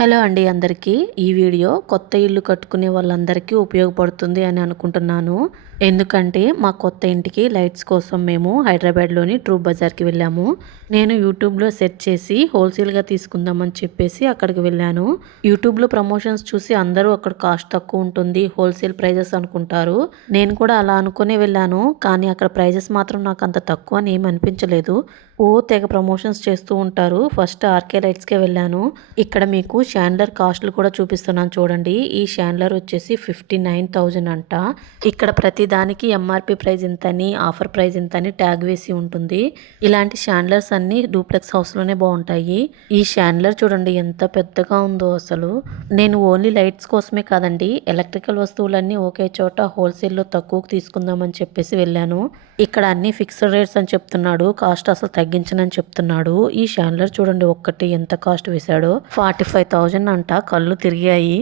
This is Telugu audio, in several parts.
హలో అండి అందరికీ ఈ వీడియో కొత్త ఇల్లు కట్టుకునే వాళ్ళందరికీ ఉపయోగపడుతుంది అని అనుకుంటున్నాను. ఎందుకంటే మా కొత్త ఇంటికి లైట్స్ కోసం మేము హైదరాబాద్లోని ట్రూ బజార్కి వెళ్ళాము. నేను యూట్యూబ్లో సెర్చ్ చేసి హోల్సేల్గా తీసుకుందామని చెప్పేసి అక్కడికి వెళ్ళాను. యూట్యూబ్లో ప్రమోషన్స్ చూసి అందరూ అక్కడ కాస్ట్ తక్కువ ఉంటుంది, హోల్సేల్ ప్రైజెస్ అనుకుంటారు. నేను కూడా అలా అనుకునే వెళ్ళాను, కానీ అక్కడ ప్రైజెస్ మాత్రం నాకు అంత తక్కువ అని ఏమి అనిపించలేదు. తెగ ప్రమోషన్స్ చేస్తూ ఉంటారు. ఫస్ట్ ఆర్కే లైట్స్కే వెళ్ళాను. ఇక్కడ మీకు షాండ్లర్ కాస్ట్లు కూడా చూపిస్తున్నాను చూడండి. ఈ షాండ్లర్ వచ్చేసి 59,000 అంట. ఇక్కడ ప్రతి దానికి ఎంఆర్పి ప్రైస్ ఇంతని, ఆఫర్ ప్రైస్ ఇంతని ట్యాగ్ వేసి ఉంటుంది. ఇలాంటి షాండ్లర్స్ అన్ని డూప్లెక్స్ హౌస్లోనే బాగుంటాయి. ఈ షాండ్లర్ చూడండి ఎంత పెద్దగా ఉందో అసలు. నేను ఓన్లీ లైట్స్ కోసమే కాదండి, ఎలక్ట్రికల్ వస్తువులన్నీ ఒకే చోట హోల్సేల్లో తక్కువకు తీసుకుందామని చెప్పేసి వెళ్ళాను. ఇక్కడ అన్ని ఫిక్స్డ్ రేట్స్ అని చెప్తున్నాడు, కాస్ట్ అసలు తగ్గించనని చెప్తున్నాడు. ఈ షాండ్లర్ చూడండి ఒక్కటి ఎంత కాస్ట్ వేశాడో, 45,000 అంట. కళ్ళు తిరిగాయి.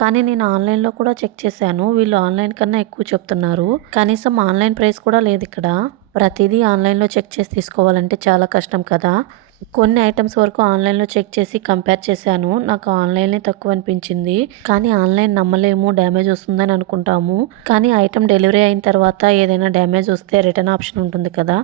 కానీ నేను ఆన్లైన్లో కూడా చెక్ చేశాను, వీళ్ళు ఆన్లైన్ కన్నా ఎక్కువ చెప్తున్నారు. కనీసం ఆన్లైన్ ప్రైస్ కూడా లేదు ఇక్కడ. ప్రతిదీ ఆన్లైన్లో చెక్ చేసి తీసుకోవాలంటే చాలా కష్టం కదా. కొన్ని ఐటమ్స్ వరకు ఆన్లైన్లో చెక్ చేసి కంపేర్ చేశాను. నాకు ఆన్లైన్లే తక్కువ అనిపించింది. కానీ ఆన్లైన్ నమ్మలేము, డ్యామేజ్ వస్తుందని అనుకుంటాము. కానీ ఐటమ్ డెలివరీ అయిన తర్వాత ఏదైనా డ్యామేజ్ వస్తే రిటర్న్ ఆప్షన్ ఉంటుంది కదా.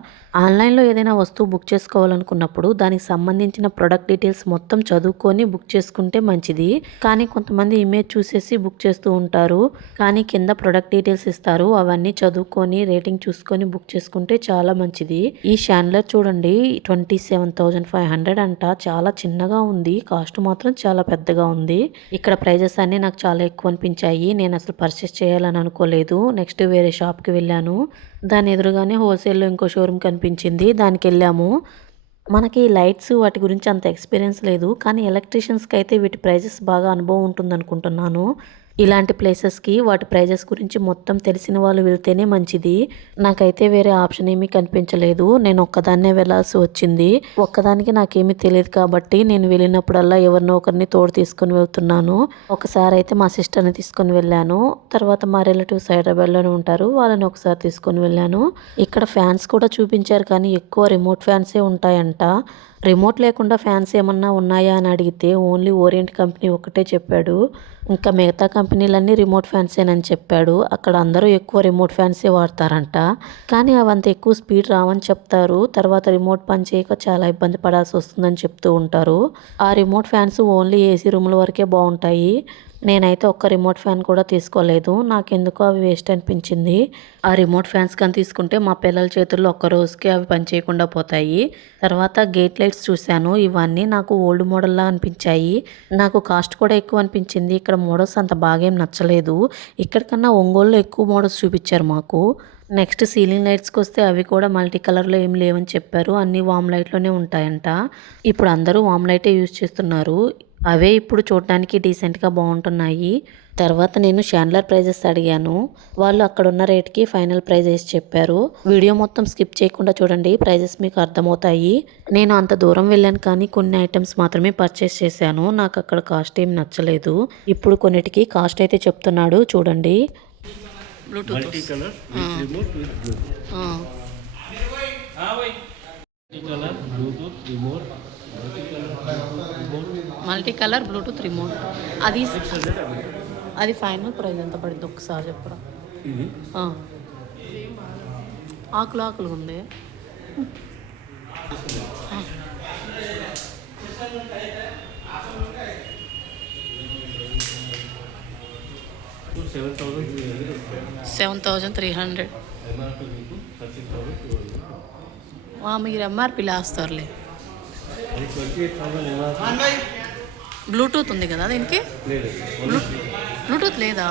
ఆన్లైన్లో ఏదైనా వస్తువు బుక్ చేసుకోవాలనుకున్నప్పుడు దానికి సంబంధించిన ప్రొడక్ట్ డీటెయిల్స్ మొత్తం చదువుకొని బుక్ చేసుకుంటే మంచిది. కానీ కొంతమంది ఇమేజ్ చూసేసి బుక్ చేస్తూ ఉంటారు, కానీ కింద ప్రొడక్ట్ డీటెయిల్స్ ఇస్తారు, అవన్నీ చదువుకొని రేటింగ్ చూసుకొని బుక్ చేసుకుంటే చాలా మంచిది. ఈ షాండ్లర్ చూడండి 27,500 అంట. చాలా చిన్నగా ఉంది, కాస్ట్ మాత్రం చాలా పెద్దగా ఉంది. ఇక్కడ ప్రైజెస్ అన్నీ నాకు చాలా ఎక్కువ అనిపించాయి. నేను అసలు పర్చేస్ చేయాలని అనుకోలేదు. నెక్స్ట్ వేరే షాప్కి వెళ్ళాను. దాని ఎదురుగానే హోల్సేల్లో ఇంకో షోరూమ్ కనిపించింది, దానికి వెళ్ళాము. మనకి లైట్స్ వాటి గురించి అంత ఎక్స్పీరియన్స్ లేదు, కానీ ఎలక్ట్రీషియన్స్కి అయితే వీటి ప్రైజెస్ బాగా అనుభవం ఉంటుంది అనుకుంటున్నాను. ఇలాంటి ప్లేసెస్కి వాటి ప్రైజెస్ గురించి మొత్తం తెలిసిన వాళ్ళు వెళ్తేనే మంచిది. నాకైతే వేరే ఆప్షన్ ఏమీ కనిపించలేదు. నేను ఒక్కదాన్నే వెళ్ళాల్సి వచ్చింది. ఒక్కదానికి నాకేమీ తెలియదు కాబట్టి నేను వెళ్ళినప్పుడల్లా ఎవరినో ఒకరిని తోడు తీసుకొని వెళ్తున్నాను. ఒకసారి అయితే మా సిస్టర్ని తీసుకొని వెళ్ళాను. తర్వాత మా రిలేటివ్స్ హైదరాబాద్లోనే ఉంటారు, వాళ్ళని ఒకసారి తీసుకొని వెళ్ళాను. ఇక్కడ ఫ్యాన్స్ కూడా చూపించారు, కానీ ఎక్కువ రిమోట్ ఫ్యాన్సే ఉంటాయంట. రిమోట్ లేకుండా ఫ్యాన్స్ ఏమన్నా ఉన్నాయా అని అడిగితే ఓన్లీ ఓరియంట్ కంపెనీ ఒకటే చెప్పాడు. ఇంకా మిగతా కంపెనీలన్నీ రిమోట్ ఫ్యాన్సేనని చెప్పాడు. అక్కడ అందరూ ఎక్కువ రిమోట్ ఫ్యాన్సే వాడతారంట, కానీ అవంత ఎక్కువ స్పీడ్ రావని చెప్తారు. తర్వాత రిమోట్ పని చేయక చాలా ఇబ్బంది పడాల్సి వస్తుందని చెప్తూ ఉంటారు. ఆ రిమోట్ ఫ్యాన్స్ ఓన్లీ ఏసీ రూమ్ల వరకే బాగుంటాయి. నేనైతే ఒక్క రిమోట్ ఫ్యాన్ కూడా తీసుకోలేదు, నాకెందుకో అవి వేస్ట్ అనిపించింది. ఆ రిమోట్ ఫ్యాన్స్ కానీ తీసుకుంటే మా పిల్లల చేతుల్లో ఒక్క రోజుకి అవి పని చేయకుండా పోతాయి. తర్వాత గేట్ లైట్స్ చూశాను, ఇవన్నీ నాకు ఓల్డ్ మోడల్లా అనిపించాయి. నాకు కాస్ట్ కూడా ఎక్కువ అనిపించింది. ఇక్కడ మోడల్స్ అంత బాగా ఏం నచ్చలేదు. ఇక్కడికన్నా ఒంగోలులో ఎక్కువ మోడల్స్ చూపించారు మాకు. నెక్స్ట్ సీలింగ్ లైట్స్కి వస్తే అవి కూడా మల్టీ కలర్లో ఏం లేవని చెప్పారు, అన్నీ వామ్ లైట్లోనే ఉంటాయంట. ఇప్పుడు అందరూ వామ్ లైటే యూజ్ చేస్తున్నారు. అవే ఇప్పుడు చూడడానికి డీసెంట్గా బాగుంటున్నాయి. తర్వాత నేను షాండ్లర్ ప్రైజెస్ అడిగాను. వాళ్ళు అక్కడ ఉన్న రేట్కి ఫైనల్ ప్రైజెస్ చెప్పారు. వీడియో మొత్తం స్కిప్ చేయకుండా చూడండి, ప్రైజెస్ మీకు అర్థమవుతాయి. నేను అంత దూరం వెళ్ళాను, కానీ కొన్ని ఐటమ్స్ మాత్రమే పర్చేస్ చేశాను. నాకు అక్కడ కాస్ట్ ఏం నచ్చలేదు. ఇప్పుడు కొన్నిటికి కాస్ట్ అయితే చెప్తున్నాడు చూడండి. మల్టీ కలర్ బ్లూటూత్ రిమోట్, అది ఫైనల్ ప్రైస్ ఎంత పడింది ఒకసారి చెప్పరా. ఆకులు ఆకులు ఉంది. $7,300. మీరు ఎంఆర్పి లేస్తారులే. బ్లూటూత్ ఉంది కదా దీనికి, బ్లూటూత్ లేదా?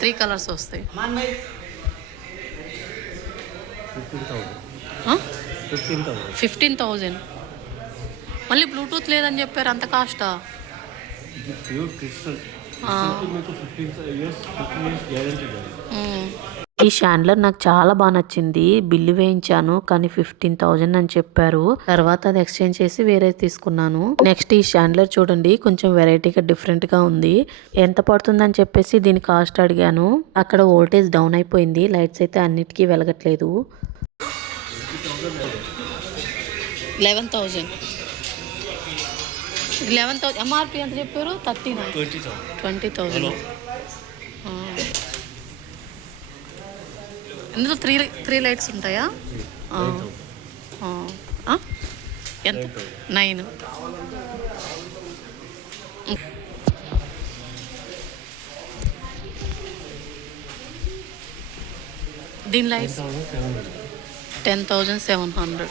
3 కలర్స్ వస్తాయి. 15,000. మళ్ళీ బ్లూటూత్ లేదని చెప్పారు, అంత కాస్టా? ఈ షాండ్లర్ నాకు చాలా బాగా నచ్చింది. బిల్లు వేయించాను, కానీ 15,000 అని చెప్పారు. తర్వాత అది ఎక్స్చేంజ్ చేసి వేరే తీసుకున్నాను. నెక్స్ట్ ఈ షాండ్లర్ చూడండి, కొంచెం వెరైటీగా డిఫరెంట్గా ఉంది. ఎంత పడుతుందని చెప్పేసి దీని కాస్ట్ అడిగాను. అక్కడ వోల్టేజ్ డౌన్ అయిపోయింది, లైట్స్ అయితే అన్నిటికీ వెలగట్లేదు. 11,000. 11,000 ఎంఆర్పి ఎంత చెప్పారు? 20,000. ఇందులో త్రీ లైట్స్ ఉంటాయా? ఎంత? 9. దీని లైట్స్ 10,700.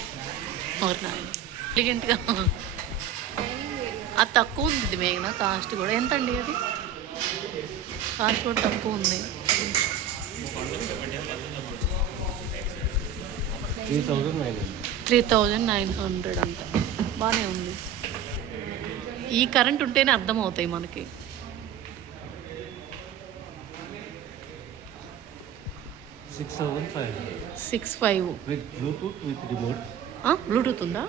ఎలిగెంట్గా అది తక్కువ ఉంది. ఇది మేఘన కాస్ట్ కూడా ఎంత అండి? అది కాస్ట్ కూడా తక్కువ ఉంది. 3,900 అంట. బాగానే ఉంది. ఈ కరెంట్ ఉంటేనే అర్థమవుతాయి మనకి. బ్లూటూత్ ఉందా?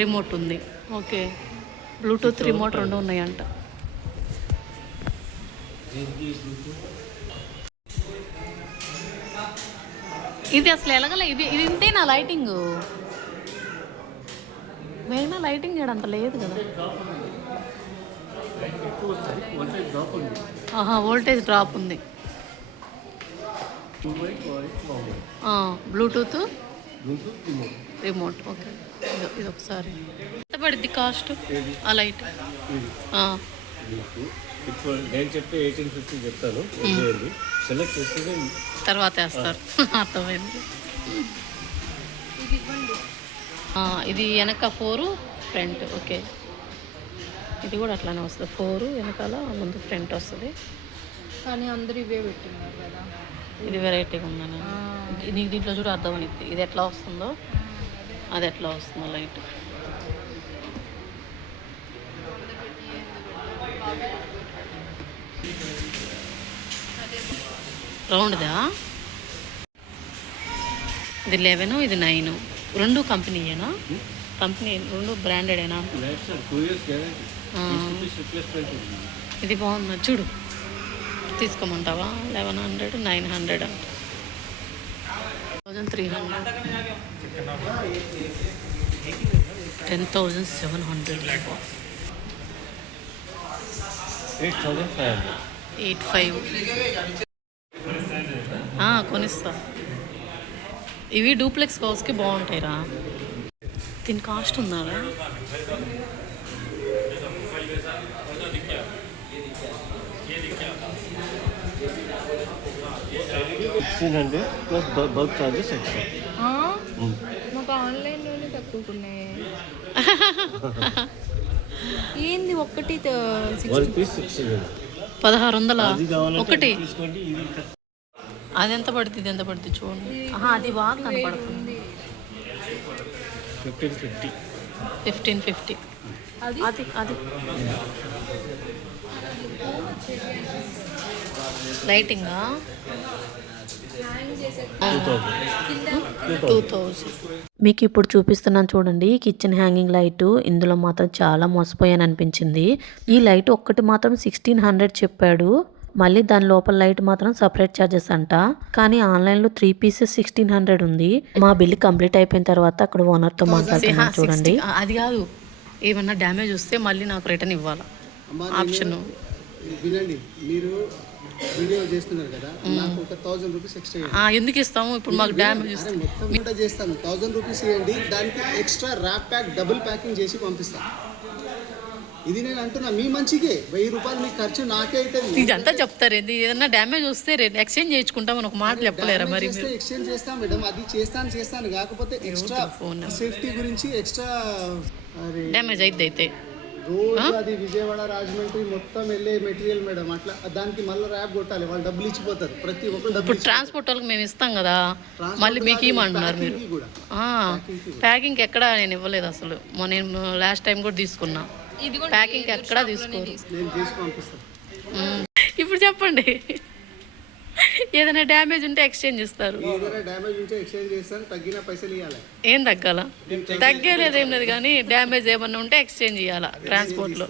రిమోట్ ఉంది. ఓకే, బ్లూటూత్ రిమోట్ 2 ఉన్నాయంట. ఇది అసలు ఎలాగలే. ఇది ఇంతే నా లైటింగ్. మెయిన్ లైటింగ్ అంత లేదు కదా. వోల్టేజ్ డ్రాప్ ఉంది. Bluetooth remote. ఓకే, ఇది ఒకసారి ఎంత పడుద్ది కాస్ట్? ఆ లైట్ నేను చెప్తే 1850 చెప్తాను. సెలెక్ట్ చేస్తే తర్వాత వేస్తారు. అర్థమైంది. ఇది వెనక 4, ఫ్రంట్. ఓకే, ఇది కూడా అట్లానే వస్తుంది. 4 వెనకాల, ముందు ఫ్రంట్ వస్తుంది. కానీ అందరూ ఇవే పెట్టినారు కదా. ఇది వెరైటీగా ఉందని నీకు దీంట్లో చూడ అర్థమైంది. ఇది ఎట్లా వస్తుందో అది ఎట్లా వస్తుందో లైట్. రౌండ్దా? ఇది 11, ఇది 9. 2 కంపెనీయేనా? కంపెనీ 2 బ్రాండెడేనా? ఇది బాగుంది చూడు. తీసుకోమంటావా? 1100, 900 అంట. 1,300, 10,700, 8,500. కొనిస్తా. ఇవి డూప్లెక్స్ హౌస్కి బాగుంటాయిరా. దీని కాస్ట్ ఉందారా? Plus bulk charges extra. మాకు ఆన్లైన్లోనే తక్కువకున్నాయి. ఏంది ఒక్కటి 1,600 ఒకటి. అది ఎంత పడుతుంది? ఇది ఎంత పడుతుంది చూడండి. అది బాగా కనపడుతుంది. 1550. అది లైటింగా 2,000. మీకు ఇప్పుడు చూపిస్తున్నాను చూడండి, కిచెన్ హ్యాంగింగ్ లైట్. ఇందులో మాత్రం చాలా మోసపోయాను అనిపించింది. ఈ లైట్ ఒక్కటి మాత్రం 1,600 చెప్పాడు. మళ్ళీ దాని లోపల లైట్ మాత్రం సపరేట్ ఛార్జెస్ అంట. కానీ ఆన్లైన్లో 3 పీసెస్ 1,600 ఉంది. మా బిల్ కంప్లీట్ అయిపోయిన తర్వాత అక్కడ ఓనర్తో మాట్లాడుతున్నాను చూడండి. అది కాదు, ఏమన్నా డ్యామేజ్ వస్తే మళ్ళీ నాకు రిటర్న్ ఇవ్వాలా ఆప్షన్. వినండి, మీరు వీడియో చేస్తున్నారు కదా, నాకు ఒక 1,000 రూపీస్ ఎక్స్ట్రా. ఎందుకు ఇస్తాము ఇప్పుడు? మాకు డ్యామేజ్ వస్తే మొత్తం చేస్తాను. 1,000 రూపీస్ ఇవ్వండి, దానికి extra wrap pack double packing చేసి పంపిస్తాను. ఇది నేను అంటున్నా మీ మంచికే. 1,000 రూపాయలు మీకు ఖర్చు నాకే అవుతుంది. ఇదంతా చెప్తారు. ఏదన్నా డ్యామేజ్ వస్తే ఎక్స్చేంజ్ చేయించుకుంటామని ఒక మాట చెప్పలేరా? మరి ఎక్స్చేంజ్ చేస్తాం మేడం, అది చేస్తాను. కాకపోతే ఎక్స్ట్రా సేఫ్టీ గురించి ఎక్స్ట్రా డ్యామేజ్ అయితే రోజు అది విజయవాడ రాజమండ్రి మొత్తం వెళ్ళే మెటీరియల్ మేడం. అట్లా దానికి మళ్ళీ ర్యాప్ కొట్టాలి, వాళ్ళు డబ్బులు ఇచ్చిపోతారు. ప్రతి ఒక్కరు ఇప్పుడు ట్రాన్స్పోర్ట్ వాళ్ళకి మేము ఇస్తాం కదా, మళ్ళీ మీకు ఇవ్వమంటున్నారు మీరు. ప్యాకింగ్ ఎక్కడ నేను ఇవ్వలేదు అసలు. నేను లాస్ట్ టైం కూడా తీసుకున్నా. ప్యాకింగ్ ఎక్కడా తీసుకోరు. ఇప్పుడు చెప్పండి, ఏదైనా డ్యామేజ్ ఉంటే ఎక్స్చేంజ్ ఇస్తారు. ఏం తగ్గాల? తగ్గలేదు ఏం లేదు, కానీ డ్యామేజ్ ఏమన్నా ఉంటే ఎక్స్చేంజ్ ఇవ్వాలా ట్రాన్స్పోర్ట్లో.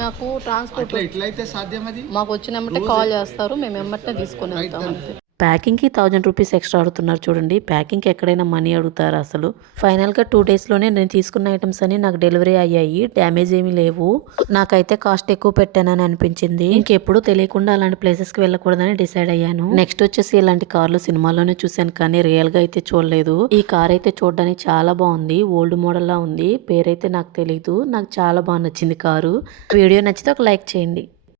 మాకు ట్రాన్స్పోర్ట్ ఎట్లయితే సాధ్యం అది మాకు వచ్చినమ్మంటే కాల్ చేస్తారు, మేము ఎమ్మటనే తీసుకుని వెళ్తాం. ప్యాకింగ్కి 1000 రూపీస్ ఎక్స్ట్రా అడుగుతున్నారు చూడండి. ప్యాకింగ్కి ఎక్కడైనా మనీ అడుగుతారు అసలు. ఫైనల్గా 2 డేస్లోనే నేను తీసుకున్న ఐటమ్స్ అన్ని నాకు డెలివరీ అయ్యాయి. డ్యామేజ్ ఏమీ లేవు. నాకైతే కాస్ట్ ఎక్కువ పెట్టానని అనిపించింది. ఇంకెప్పుడు తెలియకుండా అలాంటి ప్లేసెస్కి వెళ్ళకూడదని డిసైడ్ అయ్యాను. నెక్స్ట్ వచ్చేసి ఇలాంటి కార్లు సినిమాలోనే చూశాను కానీ రియల్ గా అయితే చూడలేదు. ఈ కార్ అయితే చూడడానికి చాలా బాగుంది. ఓల్డ్ మోడల్ లా ఉంది. పేరైతే నాకు తెలీదు. నాకు చాలా బాగా నచ్చింది కారు. వీడియో నచ్చితే ఒక లైక్ చేయండి.